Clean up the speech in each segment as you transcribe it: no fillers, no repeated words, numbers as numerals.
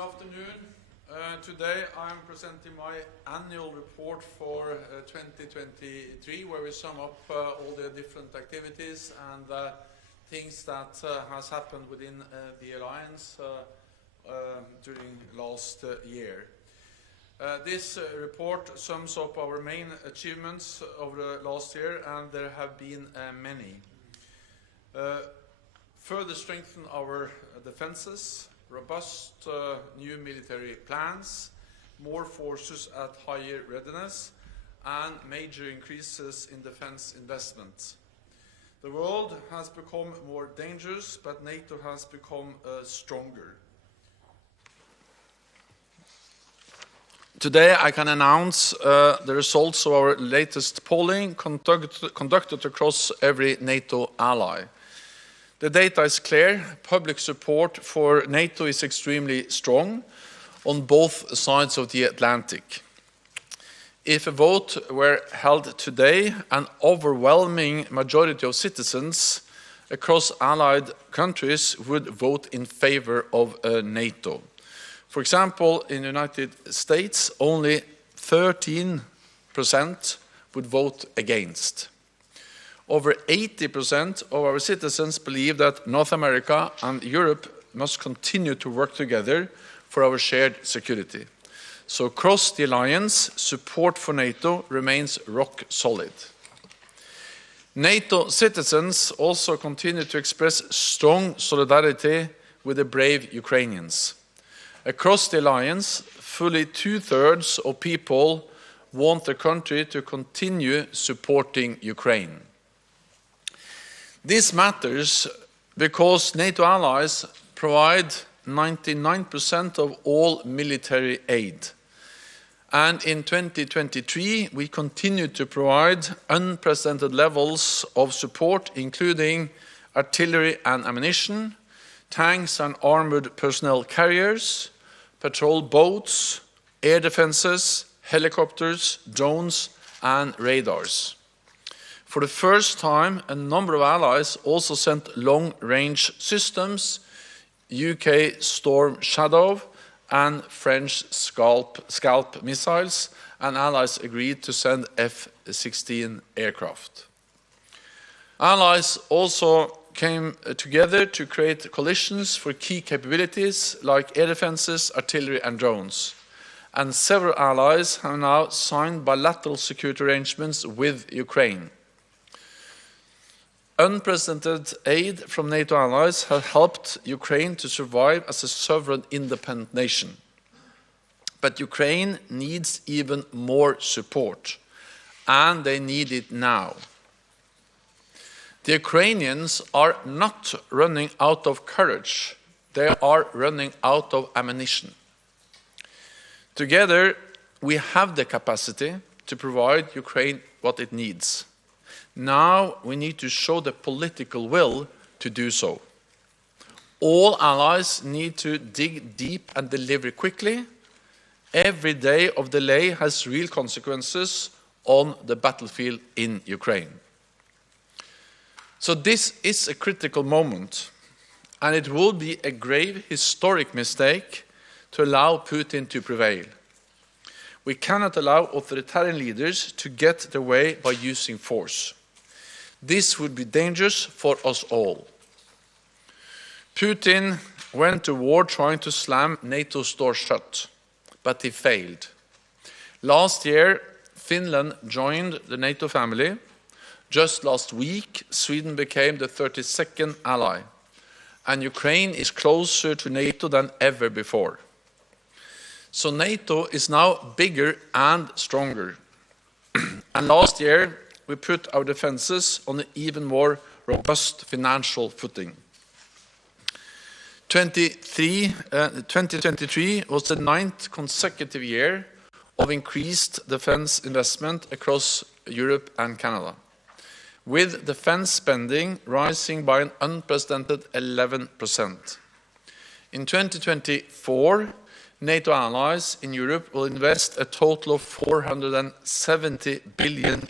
afternoon. Today I am presenting my annual report for 2023, where we sum up all the different activities and things that has happened within the alliance during last year. This report sums up our main achievements over the last year, and there have been many. Further strengthen our defenses, robust new military plans, more forces at higher readiness, and major increases in defense investment. The world has become more dangerous, but NATO has become stronger. Today I can announce the results of our latest polling conducted across every NATO ally. The data is clear. Public support for NATO is extremely strong on both sides of the Atlantic. If a vote were held today, an overwhelming majority of citizens across allied countries would vote in favor of NATO. For example, in the United States, only 13% would vote against. Over 80% of our citizens believe that North America and Europe must continue to work together for our shared security. So across the alliance, support for NATO remains rock solid. NATO citizens also continue to express strong solidarity with the brave Ukrainians. Across the alliance, fully 2/3 of people want the country to continue supporting Ukraine. This matters because NATO allies provide 99% of all military aid. And in 2023, we continued to provide unprecedented levels of support, including artillery and ammunition, tanks and armored personnel carriers, patrol boats, air defenses, helicopters, drones, and radars. For the first time, a number of allies also sent long-range systems, UK Storm Shadow and French Scalp missiles, and allies agreed to send F-16 aircraft. Allies also came together to create coalitions for key capabilities like air defenses, artillery and drones. And several allies have now signed bilateral security arrangements with Ukraine. Unprecedented aid from NATO allies has helped Ukraine to survive as a sovereign, independent nation. But Ukraine needs even more support, and they need it now. The Ukrainians are not running out of courage, they are running out of ammunition. Together, we have the capacity to provide Ukraine what it needs. Now we need to show the political will to do so. All allies need to dig deep and deliver quickly. Every day of delay has real consequences on the battlefield in Ukraine. So this is a critical moment, and it will be a grave historic mistake to allow Putin to prevail. We cannot allow authoritarian leaders to get their way by using force. This would be dangerous for us all. Putin went to war trying to slam NATO's door shut, but he failed. Last year, Finland joined the NATO family. Just last week, Sweden became the 32nd ally, and Ukraine is closer to NATO than ever before. So NATO is now bigger and stronger. And last year, we put our defenses on an even more robust financial footing. 2023 was the 9th consecutive year of increased defense investment across Europe and Canada, with defense spending rising by an unprecedented 11%. In 2024, NATO allies in Europe will invest a total of $470 billion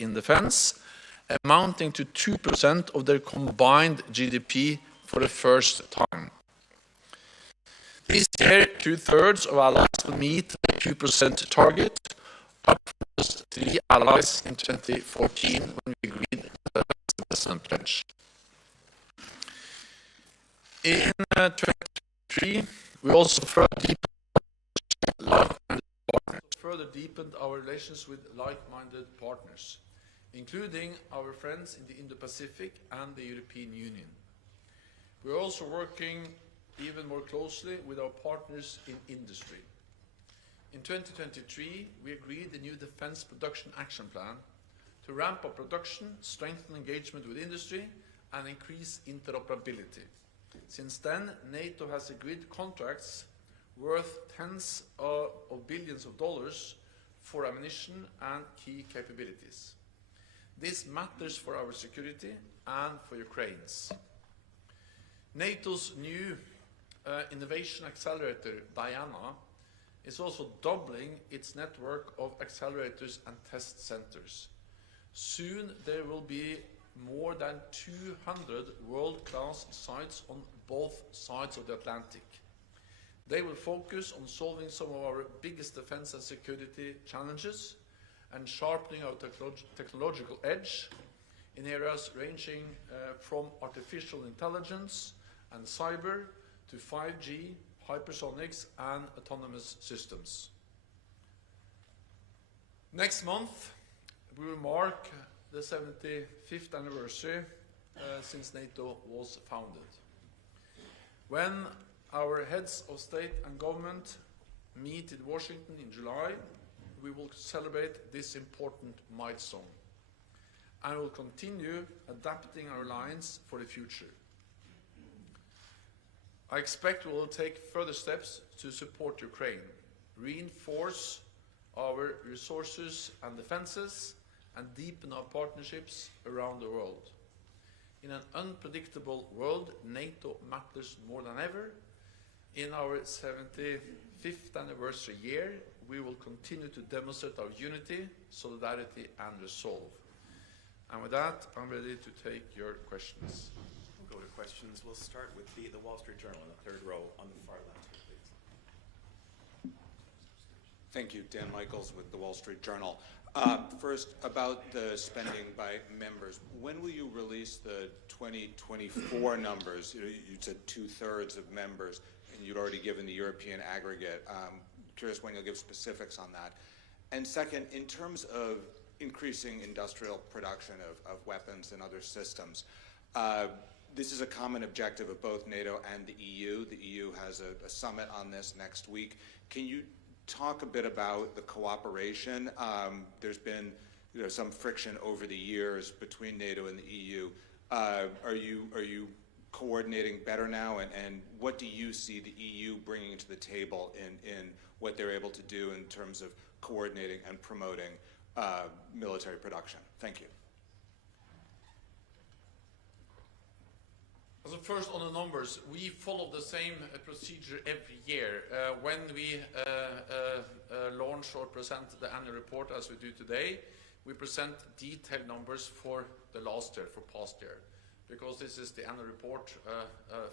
in defense, amounting to 2% of their combined GDP for the first time. This year, 2/3 of allies will meet the 2% target, up from just 3 allies in 2014 when we agreed the investment pledge. In 2023, we also further deepened our relations with like-minded partners, including our friends in the Indo-Pacific and the European Union. We are also working even more closely with our partners in industry. In 2023, we agreed a new Defense Production Action Plan to ramp up production, strengthen engagement with industry, and increase interoperability. Since then, NATO has agreed contracts worth tens of billions of dollars for ammunition and key capabilities. This matters for our security and for Ukraine's. NATO's new innovation accelerator, Diana, is also doubling its network of accelerators and test centers. Soon there will be more than 200 world-class sites on both sides of the Atlantic. They will focus on solving some of our biggest defense and security challenges and sharpening our technological edge in areas ranging from artificial intelligence and cyber to 5G, hypersonics, and autonomous systems. Next month, we will mark the 75th anniversary since NATO was founded. When our heads of state and government meet in Washington in July, we will celebrate this important milestone and will continue adapting our lines for the future. I expect we will take further steps to support Ukraine, reinforce our resources and defenses, and deepen our partnerships around the world. In an unpredictable world, NATO matters more than ever. In our 75th anniversary year, we will continue to demonstrate our unity, solidarity, and resolve. And with that, I'm ready to take your questions. We'll go to questions. We'll start with the Wall Street Journal in the third row on the far left, please. Thank you. Dan Michaels with the Wall Street Journal. First, about the spending by members. When will you release the 2024 numbers? You said 2/3 of members, and you'd already given the European aggregate. Curious when you'll give specifics on that. And second, in terms of increasing industrial production of weapons and other systems, this is a common objective of both NATO and the EU. The EU has a summit on this next week. Can you talk a bit about the cooperation? There's been some friction over the years between NATO and the EU. Are you coordinating better now? And what do you see the EU bringing to the table in what they're able to do in terms of coordinating and promoting military production? Thank you. So first on the numbers, we follow the same procedure every year. When we launch or present the annual report as we do today, we present detailed numbers for the last year, for past year, because this is the annual report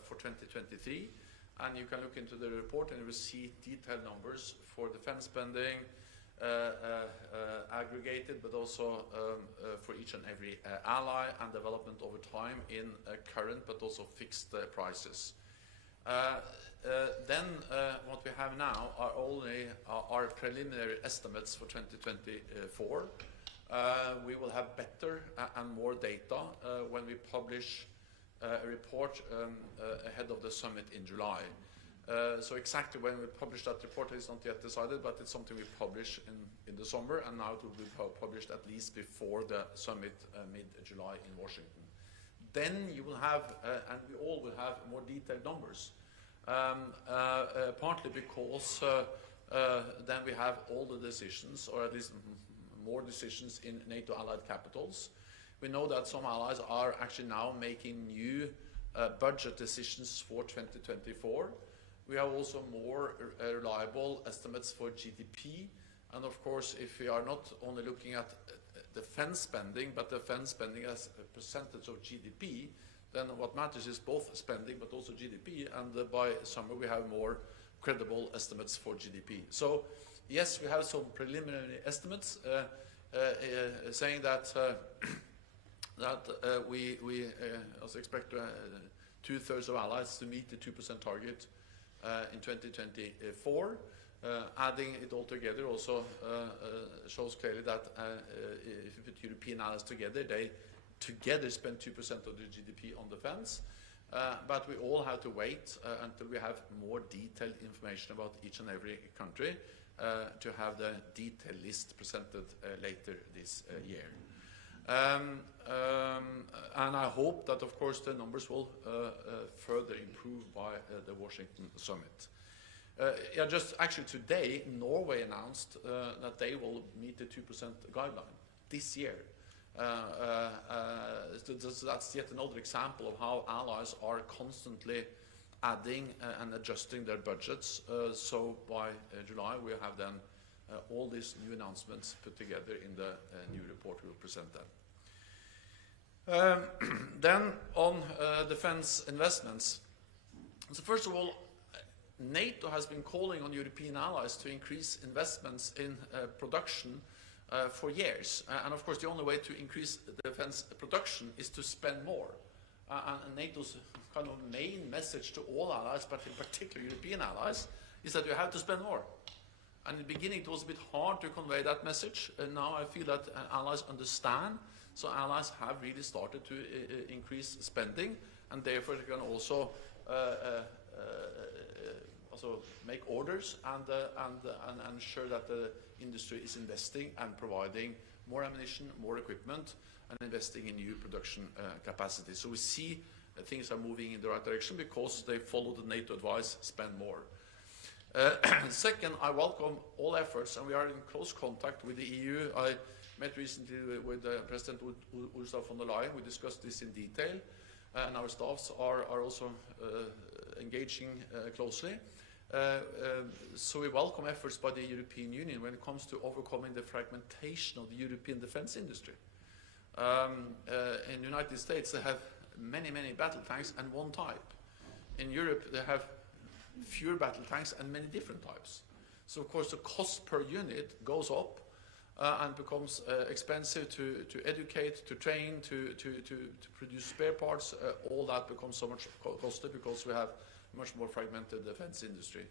for 2023, and you can look into the report and you will see detailed numbers for defense spending, aggregated, but also for each and every ally, and development over time in current but also fixed prices. Then what we have now are only our preliminary estimates for 2024. We will have better and more data when we publish a report ahead of the summit in July. So exactly when we publish that report is not yet decided, but it's something we publish in the summer, and now it will be published at least before the summit mid-July in Washington. Then you will have, and we all will have, more detailed numbers, partly because then we have all the decisions, or at least more decisions in NATO allied capitals. We know that some allies are actually now making new budget decisions for 2024. We have also more reliable estimates for GDP. And of course, if we are not only looking at defense spending, but defense spending as a percentage of GDP, then what matters is both spending but also GDP. And by summer, we have more credible estimates for GDP. So yes, we have some preliminary estimates saying that we also expect 2/3 of allies to meet the 2% target in 2024. Adding it all together also shows clearly that if you put European allies together, they together spend 2% of the GDP on defense. But we all have to wait until we have more detailed information about each and every country to have the detailed list presented later this year. And I hope that, of course, the numbers will further improve by the Washington summit. Just actually today, Norway announced that they will meet the 2% guideline this year. So that's yet another example of how allies are constantly adding and adjusting their budgets. So by July, we have then all these new announcements put together in the new report we will present then. Then on defense investments. So first of all, NATO has been calling on European allies to increase investments in production for years. And of course, the only way to increase defense production is to spend more. And NATO's kind of main message to all allies, but in particular European allies, is that you have to spend more. And in the beginning, it was a bit hard to convey that message. And now I feel that allies understand. So allies have really started to increase spending, and therefore they can also make orders and ensure that the industry is investing and providing more ammunition, more equipment, and investing in new production capacity. So we see things are moving in the right direction because they follow the NATO advice, spend more. Second, I welcome all efforts, and we are in close contact with the EU. I met recently with President Ursula von der Leyen. We discussed this in detail, and our staffs are also engaging closely. So we welcome efforts by the European Union when it comes to overcoming the fragmentation of the European defense industry. In the United States, they have many battle tanks and one type. In Europe, they have fewer battle tanks and many different types. So of course, the cost per unit goes up and becomes expensive to educate, to train, to produce spare parts. All that becomes so much costly because we have much more fragmented defense industry.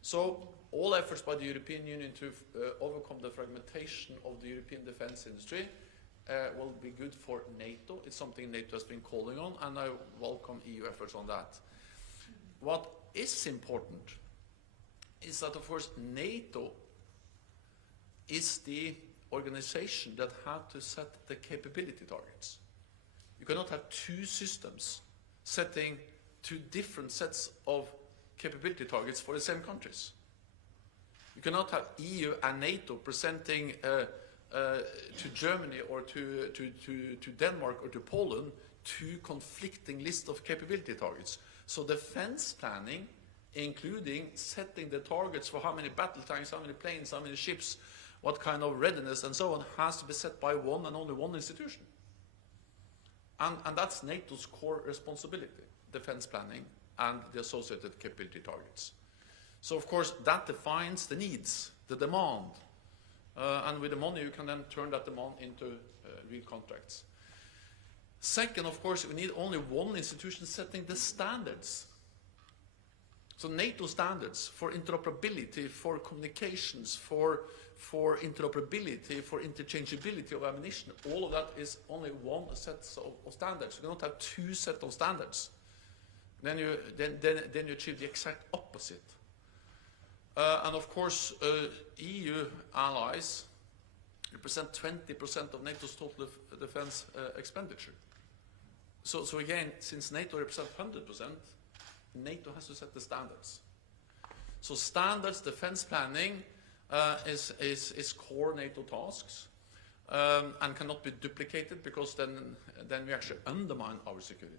So all efforts by the European Union to overcome the fragmentation of the European defense industry will be good for NATO. It's something NATO has been calling on, and I welcome EU efforts on that. What is important is that, of course, NATO is the organization that have to set the capability targets. You cannot have two systems setting two different sets of capability targets for the same countries. You cannot have EU and NATO presenting to Germany or to Denmark or to Poland two conflicting lists of capability targets. So defense planning, including setting the targets for how many battle tanks, how many planes, how many ships, what kind of readiness and so on, has to be set by one and only one institution. And that's NATO's core responsibility, defense planning and the associated capability targets. So of course that defines the needs, the demand, and with the money you can then turn that demand into real contracts. Second, of course, we need only one institution setting the standards. So NATO standards for interoperability, for communications, for interoperability, for interchangeability of ammunition, all of that is only one set of standards. You cannot have two sets of standards. Then you achieve the exact opposite. And of course, EU allies represent 20% of NATO's total defense expenditure. So again, since NATO represents 100%, NATO has to set the standards. So standards, defense planning is core NATO tasks and cannot be duplicated because then we actually undermine our security.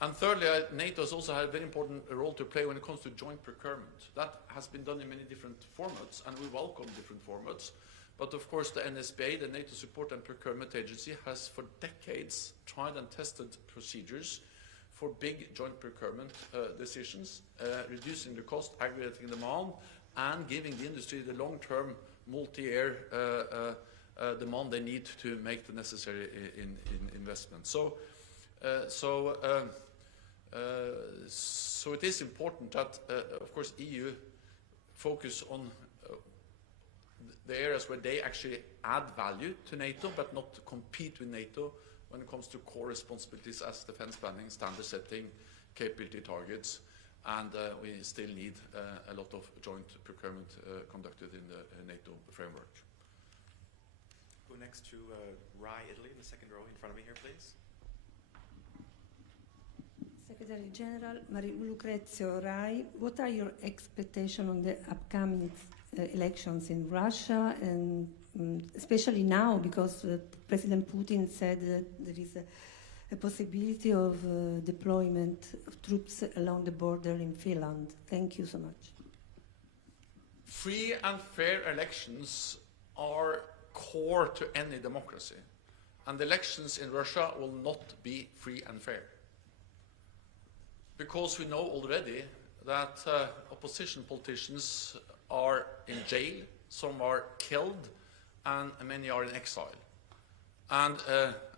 And thirdly, NATO has also had a very important role to play when it comes to joint procurement. That has been done in many different formats, and we welcome different formats. But of course, the NSBA, the NATO Support and Procurement Agency, has for decades tried and tested procedures for big joint procurement decisions, reducing the cost, aggregating demand, and giving the industry the long-term multi-year demand they need to make the necessary investment. So it is important that, of course, EU focus on the areas where they actually add value to NATO, but not compete with NATO when it comes to core responsibilities as defense planning, standard setting, capability targets, and we still need a lot of joint procurement conducted in the NATO framework. Go next to Rye, Italy, in the second row in front of me here, please. Secretary General Lucrezio Rai, what are your expectations on the upcoming elections in Russia, and especially now because President Putin said that there is a possibility of deployment of troops along the border in Finland? Thank you so much. Free and fair elections are core to any democracy, and the elections in Russia will not be free and fair. Because we know already that opposition politicians are in jail, some are killed, and many are in exile. And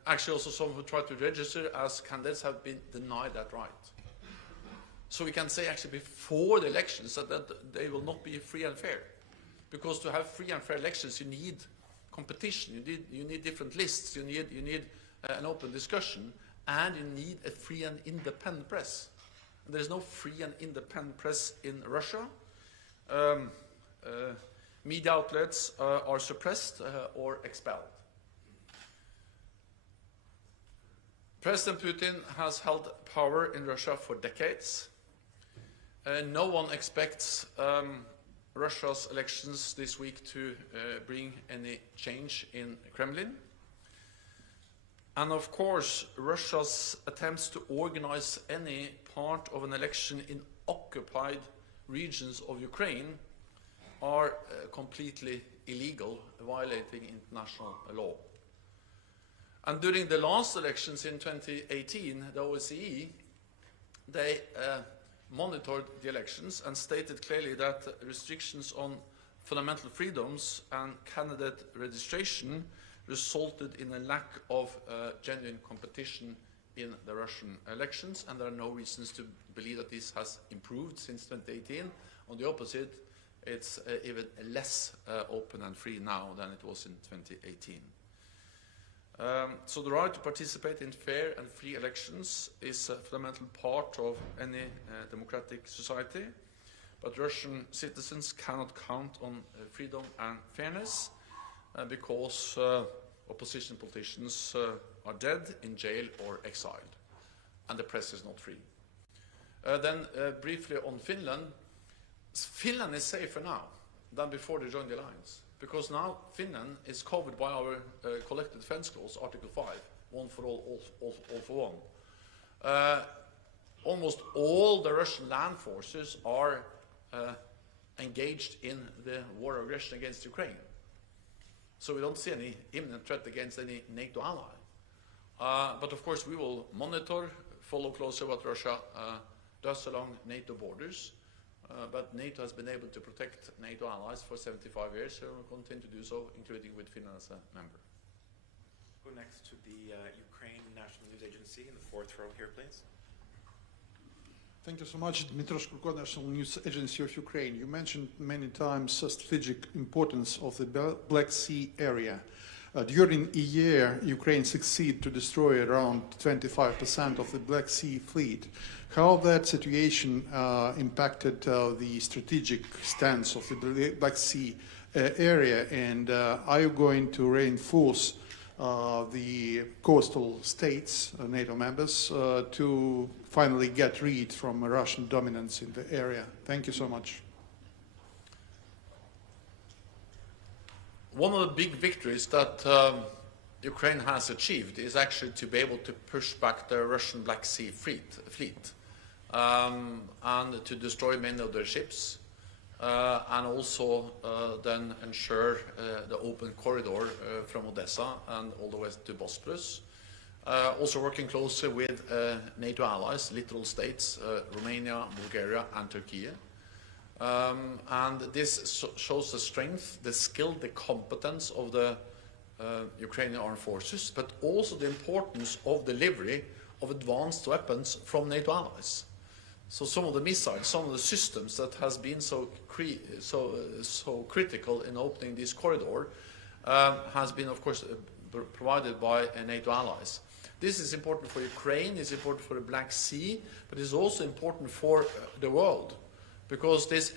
actually also some who try to register as candidates have been denied that right. So we can say actually before the elections that they will not be free and fair. Because to have free and fair elections you need competition, you need different lists, you need an open discussion, and you need a free and independent press. There is no free and independent press in Russia. Media outlets are suppressed or expelled. President Putin has held power in Russia for decades. No one expects Russia's elections this week to bring any change in Kremlin. And of course, Russia's attempts to organize any part of an election in occupied regions of Ukraine are completely illegal, violating international law. And during the last elections in 2018, the OSCE, they monitored the elections and stated clearly that restrictions on fundamental freedoms and candidate registration resulted in a lack of genuine competition in the Russian elections, and there are no reasons to believe that this has improved since 2018. On the opposite, it's even less open and free now than it was in 2018. So the right to participate in fair and free elections is a fundamental part of any democratic society, but Russian citizens cannot count on freedom and fairness because opposition politicians are dead, in jail or exiled, and the press is not free. Then briefly on Finland. Finland is safer now than before they joined the alliance, because now Finland is covered by our collective defense clause, Article 5, one for all for one. Almost all the Russian land forces are engaged in the war of aggression against Ukraine. So we don't see any imminent threat against any NATO ally. But of course we will monitor, follow closely what Russia does along NATO borders. But NATO has been able to protect NATO allies for 75 years, so we'll continue to do so, including with Finland as a member. Go next to the Ukraine National News Agency in the fourth row here, please. Thank you so much. Dmitry Shkurko, National News Agency of Ukraine. You mentioned many times the strategic importance of the Black Sea area. During a year, Ukraine succeeded to destroy around 25% of the Black Sea fleet. How that situation impacted the strategic stance of the Black Sea area, and are you going to reinforce the coastal states, NATO members, to finally get rid from Russian dominance in the area? Thank you so much. One of the big victories that Ukraine has achieved is actually to be able to push back the Russian Black Sea fleet and to destroy many of their ships and also then ensure the open corridor from Odessa and all the way to Bosporus. Also working closely with NATO allies, littoral states, Romania, Bulgaria, and Turkey. And this shows the strength, the skill, the competence of the Ukrainian armed forces, but also the importance of delivery of advanced weapons from NATO allies. So some of the missiles, some of the systems that has been so critical in opening this corridor has been, of course, provided by NATO allies. This is important for Ukraine, it's important for the Black Sea, but it's also important for the world, because this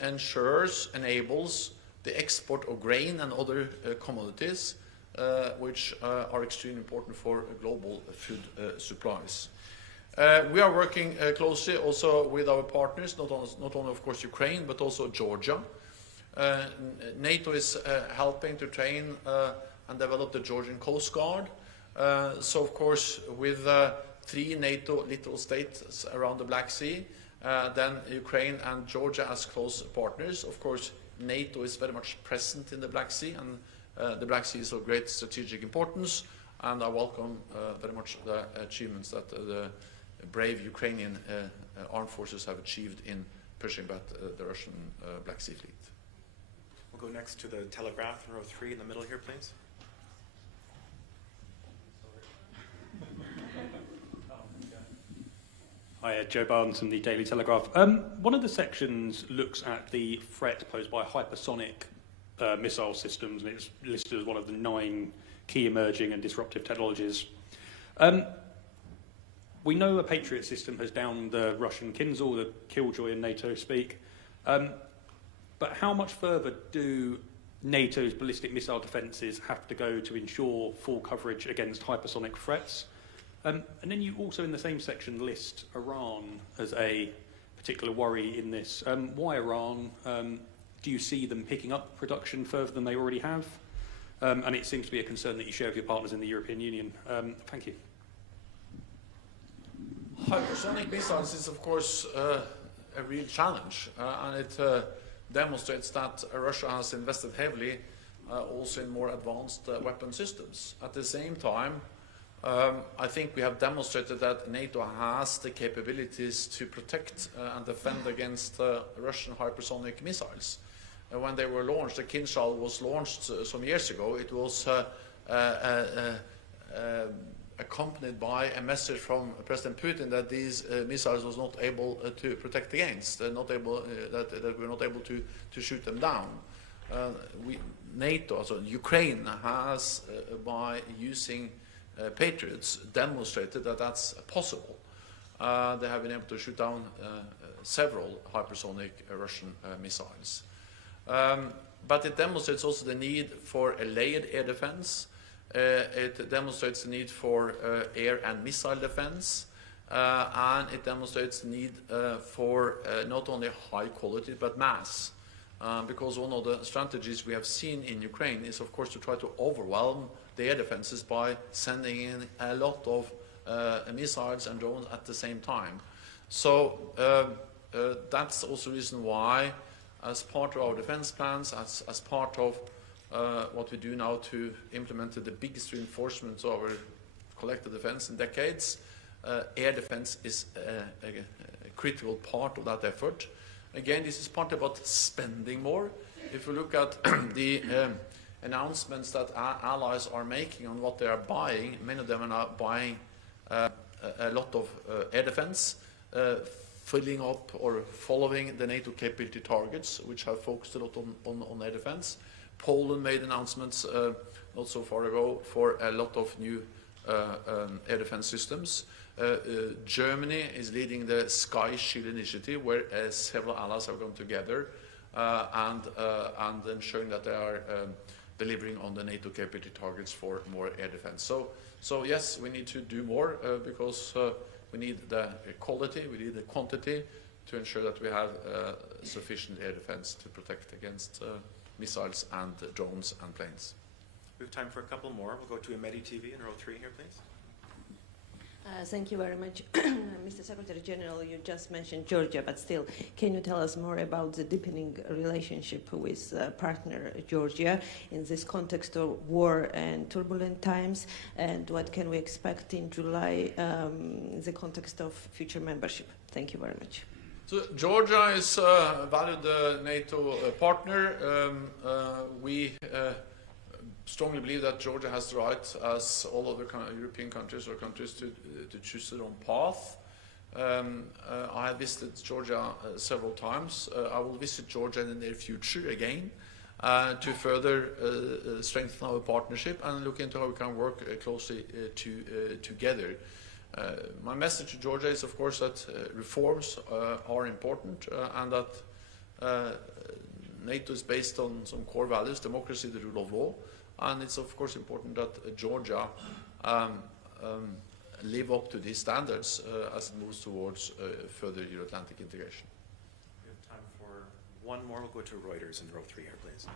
enables the export of grain and other commodities, which are extremely important for global food supplies. We are working closely also with our partners, not only, of course, Ukraine, but also Georgia. NATO is helping to train and develop the Georgian Coast Guard. So, of course, with 3 NATO littoral states around the Black Sea, then Ukraine and Georgia as close partners. Of course, NATO is very much present in the Black Sea, and the Black Sea is of great strategic importance, and I welcome very much the achievements that the brave Ukrainian armed forces have achieved in pushing back the Russian Black Sea fleet. We'll go next to the Telegraph in row 3 in the middle here, please. Hi, Joe Barnes from the Daily Telegraph. One of the sections looks at the threat posed by hypersonic missile systems, and it's listed as one of the 9 key emerging and disruptive technologies. We know a Patriot system has downed the Russian Kinzhal, the Killjoy in NATO speak, but how much further do NATO's ballistic missile defences have to go to ensure full coverage against hypersonic threats? And then you also, in the same section, list Iran as a particular worry in this. Why Iran? Do you see them picking up production further than they already have? And it seems to be a concern that you share with your partners in the European Union. Thank you. Hypersonic missiles is, of course, a real challenge, and it demonstrates that Russia has invested heavily also in more advanced weapon systems. At the same time, I think we have demonstrated that NATO has the capabilities to protect and defend against Russian hypersonic missiles. When they were launched, the Kinzhal was launched some years ago. It was accompanied by a message from President Putin that these missiles was not able to protect against, that we were not able to shoot them down. NATO, so Ukraine, has by using Patriots demonstrated that that's possible. They have been able to shoot down several hypersonic Russian missiles. But it demonstrates also the need for a layered air defense. It demonstrates the need for air and missile defense, and it demonstrates the need for not only high quality but mass. Because one of the strategies we have seen in Ukraine is, of course, to try to overwhelm the air defenses by sending in a lot of missiles and drones at the same time. So that's also the reason why, as part of our defense plans, as part of what we do now to implement the biggest reinforcements of our collective defense in decades, air defense is a critical part of that effort. Again, this is partly about spending more. If we look at the announcements that our allies are making on what they are buying, many of them are now buying a lot of air defense, filling up or following the NATO capability targets, which have focused a lot on air defense. Poland made announcements not so far ago for a lot of new air defense systems. Germany is leading the Sky Shield initiative, where several allies have gone together and ensuring that they are delivering on the NATO capability targets for more air defense. So yes, we need to do more because we need the quality, we need the quantity to ensure that we have sufficient air defense to protect against missiles and drones and planes. We have time for a couple more. We'll go to Amedi TV in row 3 here, please. Thank you very much. Mr. Secretary General, you just mentioned Georgia, but still, can you tell us more about the deepening relationship with partner Georgia in this context of war and turbulent times, and what can we expect in July in the context of future membership? Thank you very much. So Georgia is a valued NATO partner. We strongly believe that Georgia has the right, as all other European countries or countries, to choose their own path. I have visited Georgia several times. I will visit Georgia in the near future again to further strengthen our partnership and look into how we can work closely together. My message to Georgia is, of course, that reforms are important and that NATO is based on some core values: democracy, the rule of law. And it's of course important that Georgia live up to these standards as it moves towards further Euro-Atlantic integration. We have time for one more. We'll go to Reuters in row 3 here, please.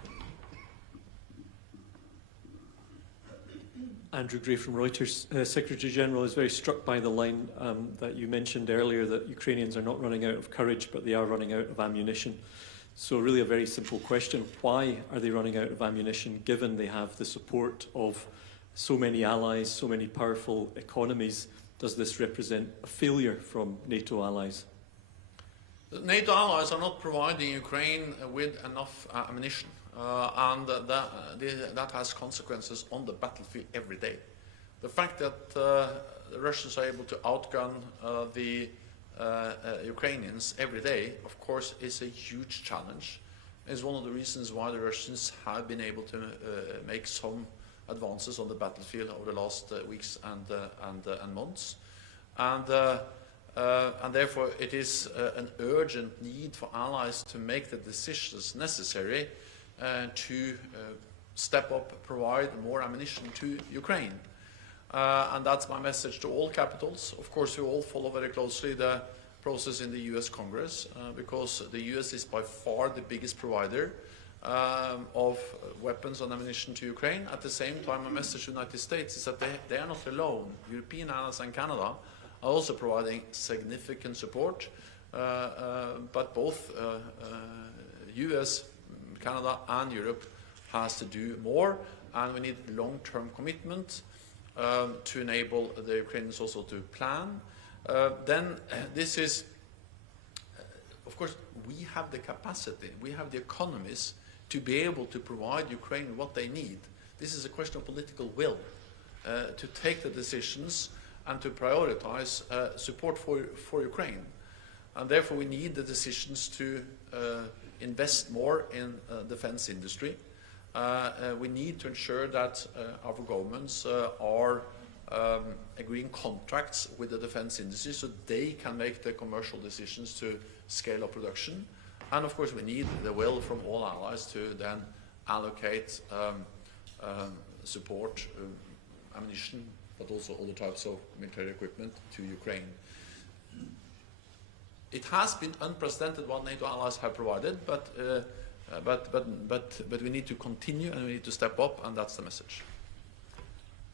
Andrew Gray from Reuters. Secretary General is very struck by the line that you mentioned earlier, that Ukrainians are not running out of courage, but they are running out of ammunition. So really a very simple question: why are they running out of ammunition, given they have the support of so many allies, so many powerful economies? Does this represent a failure from NATO allies? The NATO allies are not providing Ukraine with enough ammunition, and that has consequences on the battlefield every day. The fact that the Russians are able to outgun the Ukrainians every day, of course, is a huge challenge. It's one of the reasons why the Russians have been able to make some advances on the battlefield over the last weeks and months. And therefore, it is an urgent need for allies to make the decisions necessary to step up, provide more ammunition to Ukraine. And that's my message to all capitals. Of course, we all follow very closely the process in the US Congress, because the US is by far the biggest provider of weapons and ammunition to Ukraine. At the same time, my message to the United States is that they are not alone. European allies and Canada are also providing significant support, but both US, Canada and Europe has to do more, and we need long-term commitment to enable the Ukrainians also to plan. Then this is, of course, we have the capacity, we have the economies to be able to provide Ukraine what they need. This is a question of political will to take the decisions and to prioritize support for Ukraine. And therefore we need the decisions to invest more in defense industry. We need to ensure that our governments are agreeing contracts with the defense industry so they can make the commercial decisions to scale up production. And of course we need the will from all allies to then allocate support, ammunition, but also other types of military equipment to Ukraine. It has been unprecedented what NATO allies have provided, but we need to continue and we need to step up, and that's the message.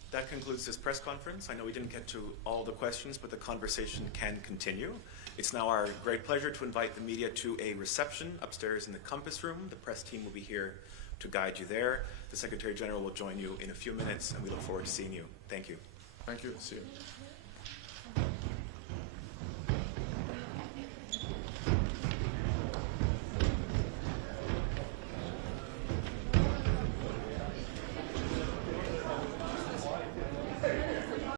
That concludes this press conference. I know we didn't get to all the questions, but the conversation can continue. It's now our great pleasure to invite the media to a reception upstairs in the Compass Room. The press team will be here to guide you there. The Secretary General will join you in a few minutes, and we look forward to seeing you. Thank you. Thank you. See you.